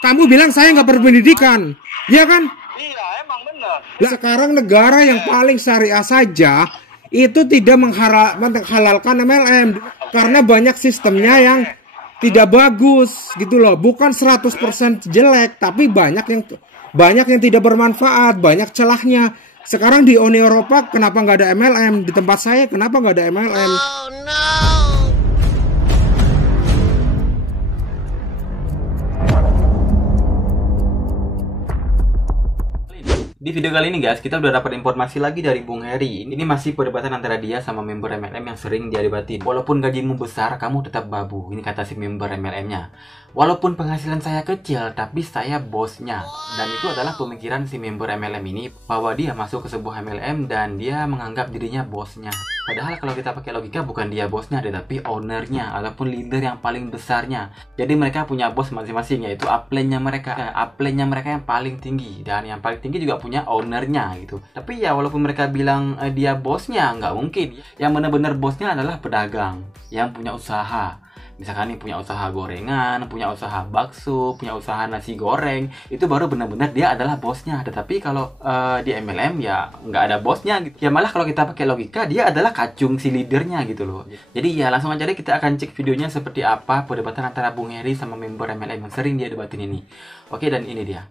Kamu bilang saya nggak berpendidikan, ya kan? Iya, emang bener. Sekarang negara yang paling syariah saja itu tidak menghalalkan MLM karena banyak sistemnya yang tidak bagus gitu loh. Bukan 100% jelek, tapi banyak yang tidak bermanfaat, banyak celahnya. Sekarang di Uni Eropa kenapa nggak ada MLM? Di tempat saya kenapa nggak ada MLM? Oh no. Di video kali ini guys, kita udah dapat informasi lagi dari Bung Heri. Ini masih perdebatan antara dia sama member MLM yang sering dia debatin. Walaupun gajimu besar, kamu tetap babu. Ini kata si member MLM-nya. Walaupun penghasilan saya kecil, tapi saya bosnya. Dan itu adalah pemikiran si member MLM ini, bahwa dia masuk ke sebuah MLM dan dia menganggap dirinya bosnya. Padahal kalau kita pakai logika, bukan dia bosnya, tetapi ownernya ataupun leader yang paling besarnya. Jadi mereka punya bos masing-masing, yaitu upline-nya mereka. Upline-nya mereka yang paling tinggi, dan yang paling tinggi juga punya ownernya gitu. Tapi ya walaupun mereka bilang dia bosnya, nggak mungkin. Yang benar-benar bosnya adalah pedagang yang punya usaha. Misalkan nih punya usaha gorengan, punya usaha bakso, punya usaha nasi goreng, itu baru benar-benar dia adalah bosnya. Tetapi kalau di MLM ya nggak ada bosnya gitu. Ya malah kalau kita pakai logika, dia adalah kacung si leadernya gitu loh. Jadi ya langsung aja deh kita akan cek videonya seperti apa perdebatan antara Bung Heri sama member MLM yang sering dia debatin ini. Oke, dan ini dia.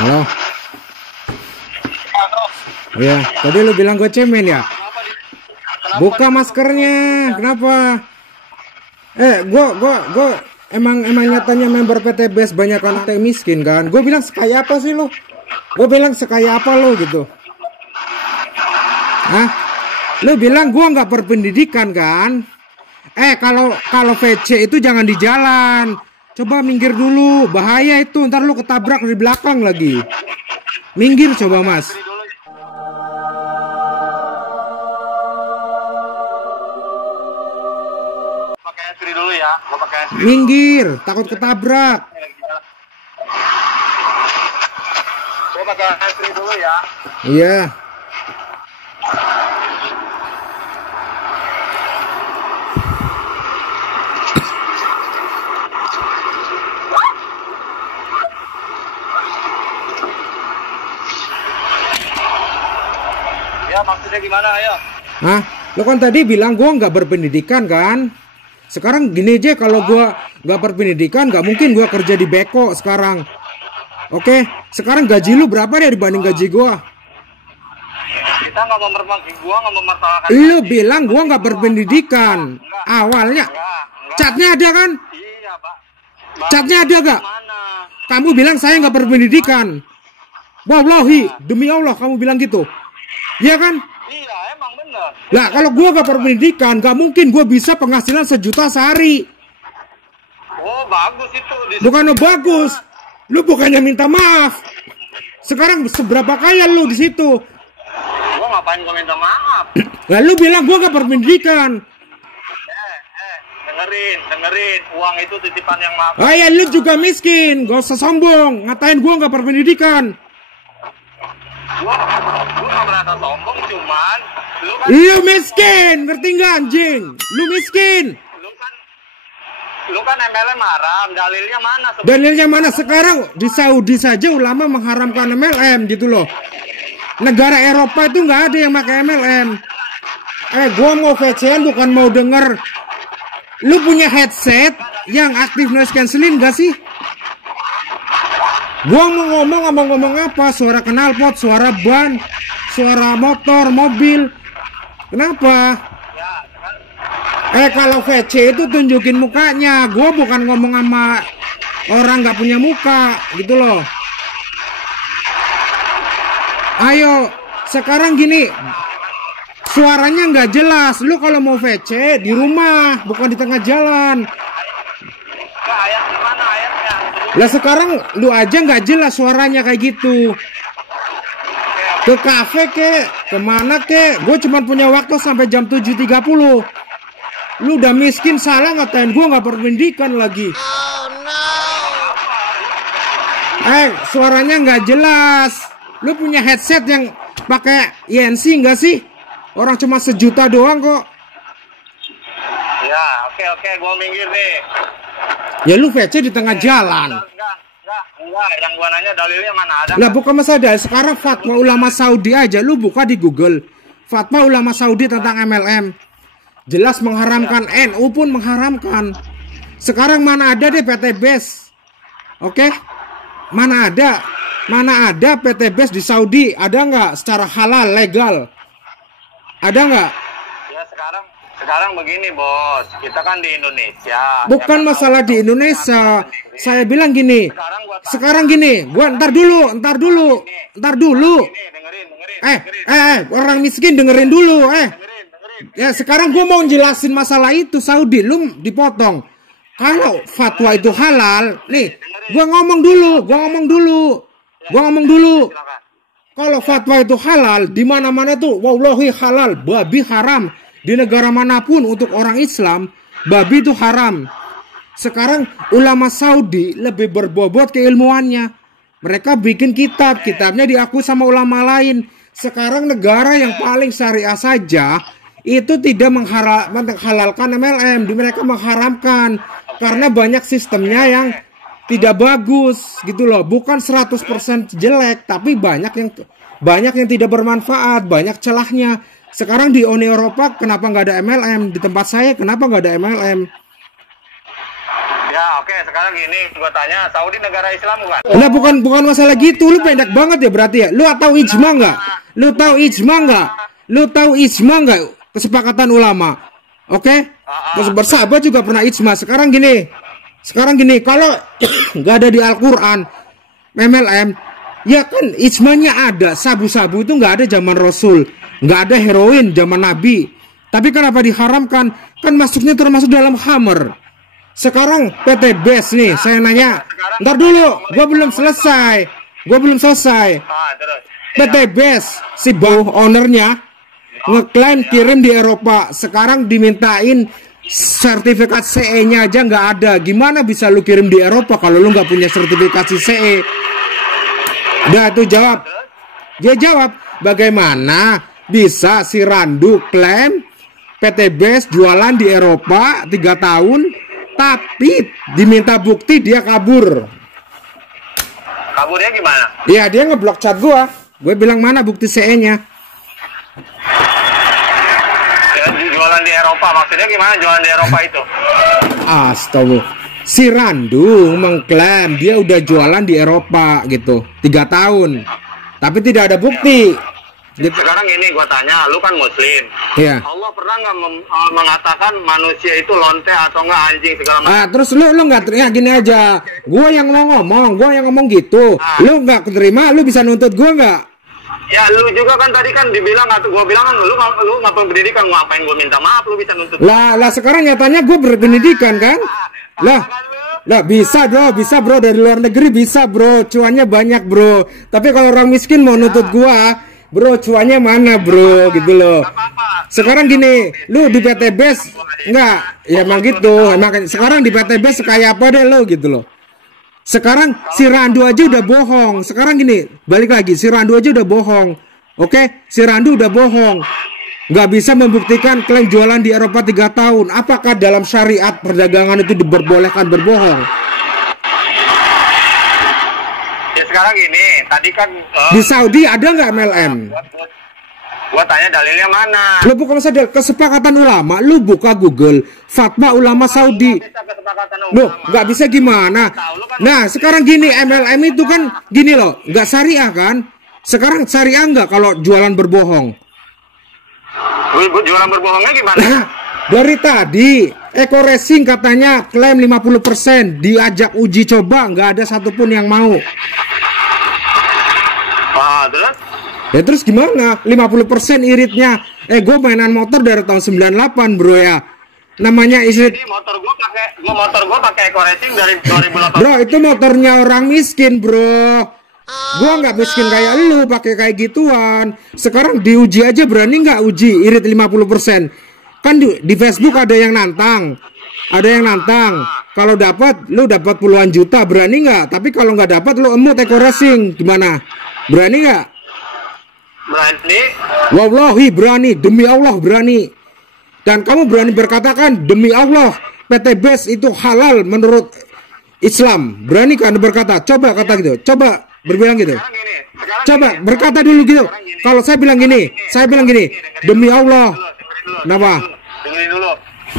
Halo. Ya, tadi lu bilang gue cemen ya? Buka maskernya, kenapa? Gue emang nyatanya member PTBS banyak anak yang miskin kan? Gue bilang sekaya apa sih lu? Gue bilang sekaya apa lo gitu? Hah? Lu bilang gue nggak berpendidikan kan? Kalau VC itu jangan di jalan. Coba minggir dulu, bahaya itu, ntar lu ketabrak di belakang lagi. Minggir coba mas. Minggir, takut ketabrak. Gue pakai handsfree dulu ya. Iya. Ya maksudnya gimana ayo? Hah? Lo kan tadi bilang gua nggak berpendidikan kan? Sekarang gini aja, kalau gua nggak berpendidikan nggak mungkin gua kerja di Beko sekarang. Oke, sekarang gaji lu berapa deh dibanding gaji gua? Kita nggak mempermasalahkan. Lu bilang gua nggak berpendidikan. Awalnya catnya ada kan? Iya pak. Catnya ada gak? Mana? Kamu bilang saya nggak berpendidikan. Wallahi, demi Allah kamu bilang gitu. Iya kan? Iya emang bener. Lah kalau gua gak berpendidikan, gak mungkin gua bisa penghasilan 1 juta sehari. Oh bagus itu. Bukan bagus. Lu bukannya minta maaf. Sekarang seberapa kaya lu di situ? Gua ngapain gua minta maaf? Lah lu bilang gua gak berpendidikan. Dengerin. Uang itu titipan yang maaf. Ah ya, lu juga miskin. Gak usah sombong. Ngatain gua gak berpendidikan. Gua nggak merasa sombong, cuman Lu miskin, ngerti gak anjing? Lu miskin. Lu kan MLM haram, dalilnya mana? Dalilnya mana? Sekarang di Saudi saja ulama mengharamkan MLM gitu loh. Negara Eropa itu nggak ada yang pakai MLM. Gua mau VCN bukan mau denger. Lu punya headset yang aktif noise cancelling gak sih? Gua mau ngomong apa? Suara knalpot, suara ban, suara motor, mobil. Kenapa? Kalau VC itu tunjukin mukanya. Gua bukan ngomong sama orang nggak punya muka, gitu loh. Ayo, sekarang gini, suaranya nggak jelas. Lu kalau mau VC di rumah, bukan di tengah jalan. Ayat gimana ayatnya? Lah sekarang lu aja nggak jelas suaranya kayak gitu. Ke kafe kek, kemana kek? Gue cuma punya waktu sampai jam 7.30. Lu udah miskin, salah ngatain gue nggak berpendidikan lagi. Oh no. Suaranya nggak jelas. Lu punya headset yang pakai YNC nggak sih? Orang cuma 1 juta doang kok. Ya, oke, gua minggir nih. Ya lu VC di tengah jalan. Enggak, yang gua nanya dalilnya mana ada? Lah bukan masalah dalil. Sekarang fatwa ulama Saudi aja lu buka di Google. Fatwa ulama Saudi tentang MLM. Jelas mengharamkan, NU pun mengharamkan. Sekarang mana ada deh PT BES. Oke? Mana ada? Mana ada PT BES di Saudi? Ada nggak secara halal, legal? Ada nggak? Ya sekarang begini bos, kita kan di Indonesia. Bukan masalah di Indonesia. Saya bilang gini. Sekarang gini, gua ntar dulu. Dengerin. Orang miskin dengerin dulu. Ya sekarang gua mau jelasin masalah itu Saudi, lu dipotong. Kalau fatwa itu halal, nih, gua ngomong dulu. Kalau fatwa itu halal, di mana-mana tuh, wallahi halal, babi haram. Di negara manapun untuk orang Islam, babi itu haram. Sekarang ulama Saudi lebih berbobot keilmuannya. Mereka bikin kitabnya diakui sama ulama lain. Sekarang negara yang paling syariah saja itu tidak menghalalkan MLM. Mereka mengharamkan karena banyak sistemnya yang tidak bagus gitu loh. Bukan 100% jelek, tapi banyak yang tidak bermanfaat, banyak celahnya. Sekarang di Uni Eropa kenapa nggak ada MLM? Di tempat saya kenapa nggak ada MLM? Ya oke, sekarang gini, gua tanya, Saudi negara Islam bukan? Nah bukan masalah gitu, lu pendek banget ya berarti ya. Lu tahu ijma nggak? Lu tahu ijma nggak? Kesepakatan ulama, oke? Bersahabat juga pernah ijma. Sekarang gini, kalau nggak ada di Al-Quran, MLM, ya kan ijmanya ada. Sabu-sabu itu nggak ada zaman Rasul, nggak ada heroin zaman Nabi. Tapi kenapa diharamkan? Kan masuknya termasuk dalam khamr. Sekarang PT BES nih, saya nanya. Ntar dulu, gua belum selesai. PT BES, si ownernya ngeklaim kirim di Eropa. Sekarang dimintain sertifikat CE-nya aja nggak ada. Gimana bisa lu kirim di Eropa kalau lu nggak punya sertifikasi CE? Udah tuh jawab. Dia jawab, bagaimana bisa si Randu klaim PT BES jualan di Eropa 3 tahun, tapi diminta bukti dia kabur. Kaburnya gimana? Iya, dia ngeblok chat gua. Gue bilang mana bukti CE-nya? Ya, jualan di Eropa, maksudnya gimana jualan di Eropa itu? Astaga. Si Randu mengklaim dia udah jualan di Eropa gitu 3 tahun, tapi tidak ada bukti. Sekarang gini, gua tanya, lu kan Muslim. Iya. Allah pernah nggak mengatakan manusia itu lonte atau nggak anjing segala macam? Terus lu nggak terima gini aja. Gua yang ngomong gitu. Lu nggak terima, lu bisa nuntut gua nggak? Ya lu juga kan tadi kan dibilang atau gua bilang kan lu nggak pendidikan, ngapain gua minta maaf, lu bisa nuntut. Lah sekarang nyatanya gua berpendidikan kan? Lah bisa bro dari luar negeri bisa bro, cuannya banyak bro. Tapi kalau orang miskin mau nuntut gua, bro cuannya mana bro gitu loh. Sekarang gini, lu di PT BES enggak, ya emang gitu. Emang sekarang di PT BES kayak apa deh lo gitu loh. Sekarang si Randu aja udah bohong. Sekarang gini, balik lagi, si Randu aja udah bohong. Oke, si Randu udah bohong. Nggak bisa membuktikan klaim jualan di Eropa 3 tahun. Apakah dalam syariat perdagangan itu diperbolehkan berbohong? Ya sekarang gini, tadi kan di Saudi ada nggak MLM? Gua tanya dalilnya mana? Lu bukan masalah kesepakatan ulama, lu buka Google fatwa ulama Saudi. Lu nggak bisa gimana? Nah sekarang gini, MLM itu kan gini loh, nggak syariah kan? Sekarang syariah nggak kalau jualan berbohong? Jualan berbohongnya gimana? Nah, dari tadi Eko Racing katanya klaim 50%, diajak uji coba nggak ada satupun yang mau. Terus? Ya terus gimana? 50% iritnya. Gue mainan motor dari tahun 98 bro ya. Namanya irit. Motor gue pakai Eko Racing dari 2008. Bro itu motornya orang miskin bro. Gue nggak miskin kayak lu pakai kayak gituan. Sekarang diuji aja, berani nggak uji irit 50%? Kan di Facebook ada yang nantang. Kalau dapat lu dapat puluhan juta, berani nggak? Tapi kalau nggak dapat lu emut Eko Racing gimana? Berani nggak? Berani? Wallahi berani, demi Allah berani. Dan kamu berani berkatakan demi Allah PT BES itu halal menurut Islam. Berani kan berkata? Coba kata gitu. Coba berbilang gitu. Coba berkata dulu gitu. Kalau saya bilang gini, demi Allah. Kenapa? Dengerin dulu.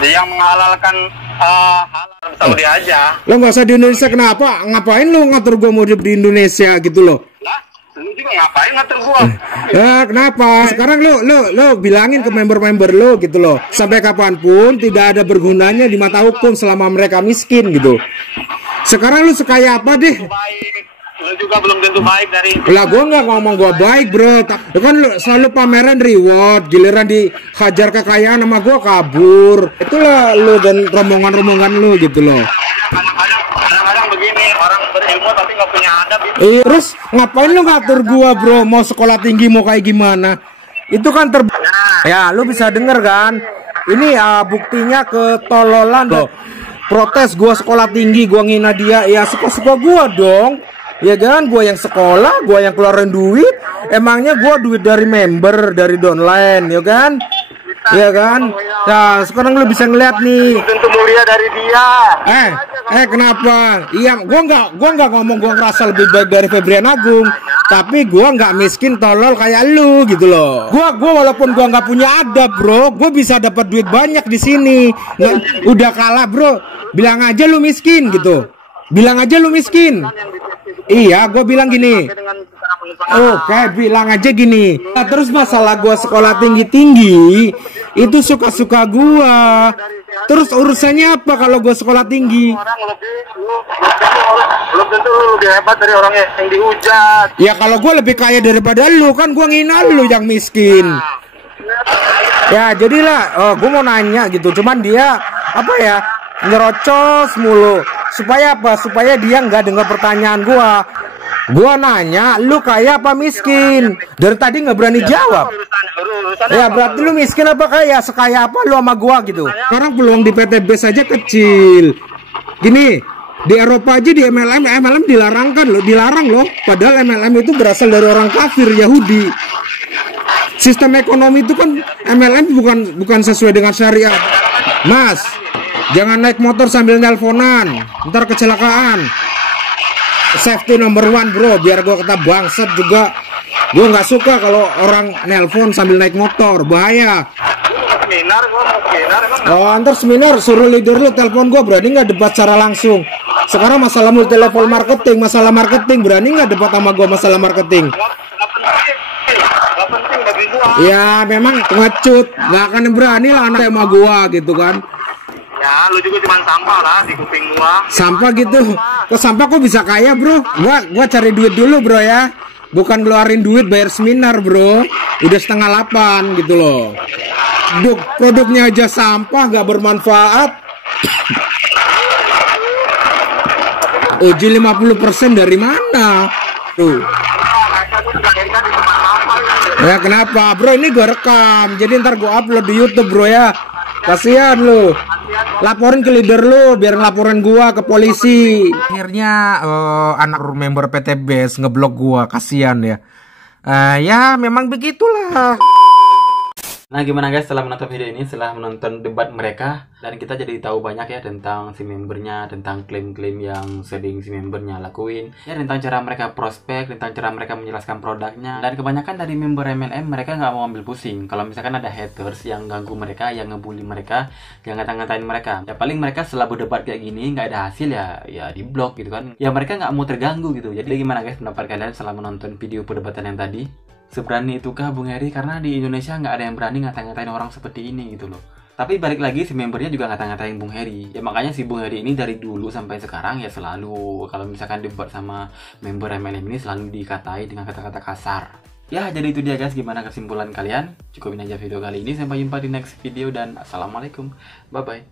Dia menghalalkan halal Saudi aja. Lo nggak usah di Indonesia, kenapa? Ngapain lo ngatur gua mau hidup di Indonesia gitu loh? Lah, lu juga ngapain ngatur gua? Kenapa? Sekarang lo bilangin ke member-member lo gitu loh. Sampai kapanpun tidak ada bergunanya di mata hukum selama mereka miskin gitu. Sekarang lo sekaya apa deh? Baik. Lu juga belum tentu baik dari Lah gua nggak ngomong gua baik bro. Lu kan lu selalu pameran reward, giliran dihajar kekayaan sama gua kabur. Itulah lu dan rombongan-rombongan lu gitu loh. Kadang-kadang begini, orang berilmu tapi nggak punya adab itu. Terus ngapain lu ngatur gua bro? Mau sekolah tinggi mau kayak gimana? Itu kan ya lu bisa denger kan? Ini buktinya ketololan loh. Protes gua sekolah tinggi, gua ngina dia. Ya suka-suka gua dong. Ya kan, gua yang sekolah, gua yang keluarin duit. Emangnya gua duit dari member, dari downline, ya kan? Ya kan? Nah, sekarang lu bisa ngeliat nih. Tentu mulia dari dia. Kenapa? Iya, gua nggak ngomong gua ngerasa lebih baik dari Febrian Agung, tapi gua nggak miskin tolol kayak lu gitu loh. Gua walaupun gua nggak punya adab, bro, gua bisa dapat duit banyak di sini. Nggak, udah kalah, bro. Bilang aja lu miskin gitu. Bilang aja lu miskin. Iya, gue bilang gini. Oke, bilang aja gini. Nah, terus masalah gue sekolah tinggi-tinggi itu suka-suka gue. Terus urusannya apa kalau gue sekolah tinggi? Orang belum tentu lu lebih hebat dari orang yang dihujat. Ya kalau gue lebih kaya daripada lu, kan gue ngina lu yang miskin. Ya jadilah, gue mau nanya gitu. Cuman dia apa ya, nyerocos mulu. Supaya apa? Supaya dia nggak dengar pertanyaan gua. Gua nanya, lu kaya apa miskin? Dari tadi nggak berani jawab. Ya berarti lu miskin apa kaya? Sekaya apa lu sama gua gitu? Sekarang peluang di PT BES saja kecil. Gini, di Eropa aja di MLM dilarang loh. Padahal MLM itu berasal dari orang kafir Yahudi. Sistem ekonomi itu kan MLM bukan sesuai dengan syariat. Mas, jangan naik motor sambil nelponan, ntar kecelakaan. Safety number one bro, biar gua kata bangsat juga. Gua nggak suka kalau orang nelpon sambil naik motor, bahaya. Seminar, gua mau seminar emang. Oh, antar seminar, suruh leader lu telepon gua, berani nggak debat secara langsung? Sekarang masalah multi level marketing, berani nggak debat sama gua masalah marketing? Nggak penting bagi gua. Ya memang ngecut, nggak akan berani lah anak sama gua gitu kan. Ya, lu juga cuma sampah lah di kuping gua. Sampah gitu. Kok sampah kok bisa kaya, bro? Gua cari duit dulu, bro ya. Bukan ngeluarin duit bayar seminar, bro. Udah 7:30 gitu loh. Produknya aja sampah, nggak bermanfaat. Uji 50% dari mana? Tuh. Ya kenapa, bro? Ini gua rekam. Jadi ntar gua upload di YouTube, bro ya. Kasihan lu. Laporin ke leader lu biar ngelaporin gua ke polisi. Akhirnya anak member PT BES ngeblok gua, kasihan ya. Ya memang begitulah. Nah gimana guys setelah menonton video ini, setelah menonton debat mereka, dan kita jadi tahu banyak ya tentang si membernya, tentang klaim-klaim yang sering si membernya lakuin, ya tentang cara mereka prospek, tentang cara mereka menjelaskan produknya, dan kebanyakan dari member MLM mereka nggak mau ambil pusing. Kalau misalkan ada haters yang ganggu mereka, yang ngebully mereka, yang ngata-ngatain mereka, ya paling mereka setelah berdebat kayak gini nggak ada hasil ya di blok gitu kan. Ya mereka nggak mau terganggu gitu. Jadi gimana guys pendapat kalian setelah menonton video perdebatan yang tadi? Seberani itukah Bung Heri? Karena di Indonesia nggak ada yang berani ngata-ngatain orang seperti ini gitu loh. Tapi balik lagi si membernya juga ngata-ngatain Bung Heri. Ya makanya si Bung Heri ini dari dulu sampai sekarang ya selalu kalau misalkan debat sama member MLM ini selalu dikatai dengan kata-kata kasar. Ya jadi itu dia guys, gimana kesimpulan kalian? Cukupin aja video kali ini, sampai jumpa di next video dan assalamualaikum, bye bye.